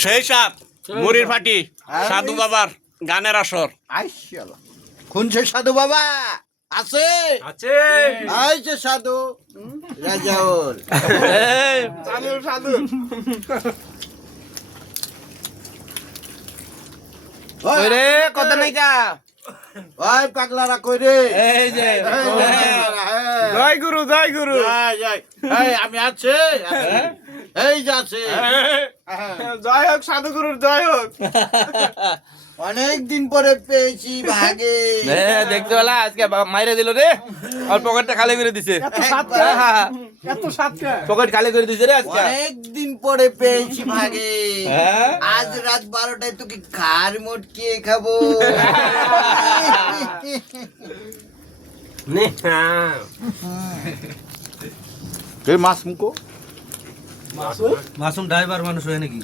সেই সাত মুড়ির ফাটি সাধু বাবার গানের আসর। আইশালা কোন সে সাধু বাবা আছে আছে এই যে সাধু রাজাউল সাধু সাধু ওই রে কত নাইকা ওই পাগলারা কই রে এই যে জয় গুরু জয় গুরু এই আমি আছে এই যে আছে জয় হোক সাধু গুরুর জয় হোক। অনেক দিন পরে পেয়েছি ভাগে দেখতে পেলা আজকে মাইরে দিল রে আর পকেটটা খালি করে দিছে পকেট খালি করে দিছে রে আজকে অনেক দিন পরে পেয়েছি ভাগে হ্যাঁ? আজ রাত 12টায় তোকে ঘাড় মটকিয়ে খাবো মাছ মুখো মাসুম ড্রাইভার মানুষ হয় নাকি